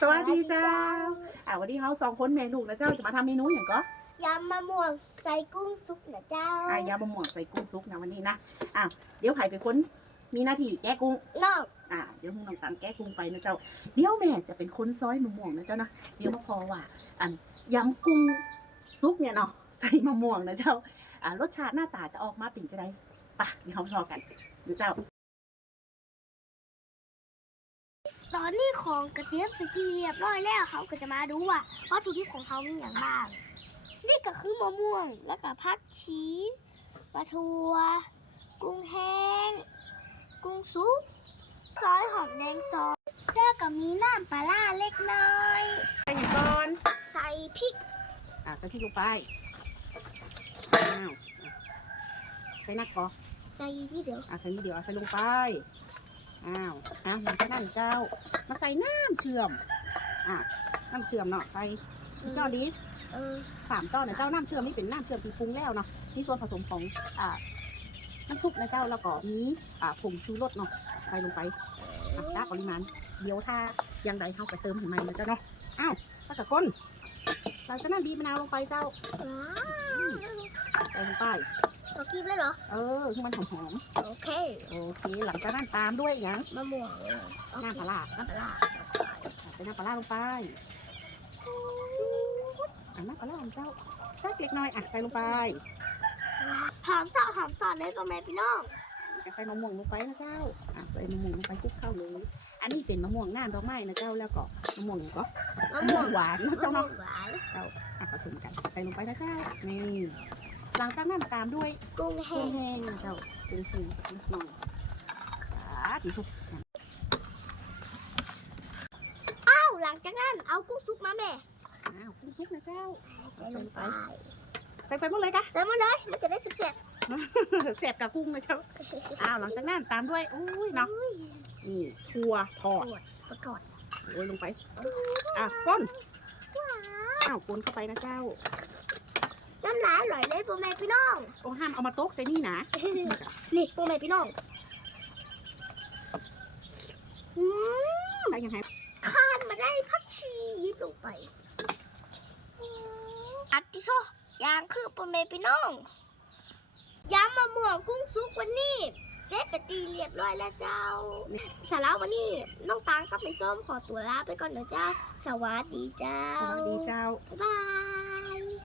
สวัสดีเจ้าอ่าวันนี้เขาสองคนแม่ลูกนะเจ้าจะมาทำเมนูอย่างก็ยำมะม่วงใส่กุ้งซุปนะเจ้าอ่ายำบะหมี่ใส่กุ้งซุปนะวันนี้นะอ่าเดี๋ยวไผ่เป็นคนมีหน้าที่แก้กุ้งนอกอ่าเดี๋ยวมึงน้องตังแก้กุ้งไปนะเจ้า เดี๋ยวแม่จะเป็นคนซอยมะม่วงนะเจ้านะเดี๋ยวมาพอว่าอันยำกุ้งซุปเนี่ยเนาะใส่มะม่วงนะเจ้าอ่ารสชาติหน้าตาจะออกมาเป็นจะไดไปะเดี๋ยวเราพอกันนะเจ้า ตอนนี้ของกระเทียมไปที่เรียบร้อยแล้วเขาก็จะมาดูว่าวัตถุดิบของเขามีอย่างบ้าง นี่ก็คือมะม่วงแล้วก็ผักชีปลาทัว กุ้งแห้ง กุ้งซุปซอยหอมแดงซอยแล้วก็มีน้ำปลาร้าเล็กน้อยใส่ก่อนใส่พริกอ่าใส่พริกลงไปอ้าวใส่นักกอใส่นี่เดียวอะใส่นิดเดียวใส่ลงไป อ้าวอ้าวหลังจากนั้นเจ้า มาใส่น้ำเชื่อม อะน้ำเชื่อมเนาะใส่เจ้าดีเออสามเจ้าเนี่ยเจ้าน้ำเชื่อมนี่เป็นน้ำเชื่อมที่ปรุงแล้วเนาะนี่ส่วนผสมของอ่าน้ำซุปนะเจ้าแล้วก็มีอ่าผงชูรสเนาะใส่ลงไปอะตามปริมาณเดี๋ยวถ้ายังใดเขาไปเติมให้ใหม่นะเจ้าเนาะอ้าวก็จะก้นหลังจากนั้นบีบมะนาวลงไปเจ้าว้าวใส่ลงไป สกีบเลยเหรอ เออให้มันหอมโอเค ๆโอเค หลังจากนั้นตามด้วยอย่างมะม่วงโอเคน้ำปลาร้าน้ำปลาร้าใส่น้ำปลาร้าลงไปอะน้ำปลาร้าของเจ้าสักเล็กน้อยอะใส่ลงไปหอมสอดหอมสอดเลยพ่อแม่พี่น้องก็ใส่มะม่วงลงไปนะเจ้าอะใส่มะม่วงลงไปคลุกเข้าเลยอันนี้เป็นมะม่วงน้ำดอกไม้นะเจ้าแล้วก็มะม่วงอย่างก็มะม่วงหวานนะเจ้าเนาะ หวาน อะผสมกันใส่ลงไปนะเจ้านี่ หลังจากนั้นตามด้วยกุ้งแห้กุ้งงแห้งนะเจ้ากุ้งแห้งนิดหน่อยอ่าที่สุดอ้าวหลังจากนั้นเอากุ้งซุปมาแม่อ้าวกุ้งซุปนะเจ้า ใส่ลงไป ใส่ไปหมดเลยกะ ใส่มาเลยมันจะได้สุกเสร็จเสียบกับกุ้งนะเจ้า อ้าวหลังจากนั้นตามด้วยอุ้ยเนาะนี่ถั่วทอดประกอบโรยลงไป อะก้นอ้าวก้นเข้าไปนะเจ้า น้ำลายอร่อยเลยพ่อแม่พี่น้องโอ้ห้ามเอามาโต๊ะใส่นี่นะนี่พ่อแม่พี่น้องอืมใส่ยังไงทานมาได้พักชียิบลงไปอัดที่โชยางคือพ่อแม่พี่น้องยำมะม่วงกุ้งซุปวันนี้เซฟไปตีเรียบร้อยแล้วเจ้าสาระวันนี้น้องตางกับไม่ส้มขอตัวลาไปก่อนนะเจ้า สวัสดีเจ้า สวัสดีเจ้า บ๊ายบาย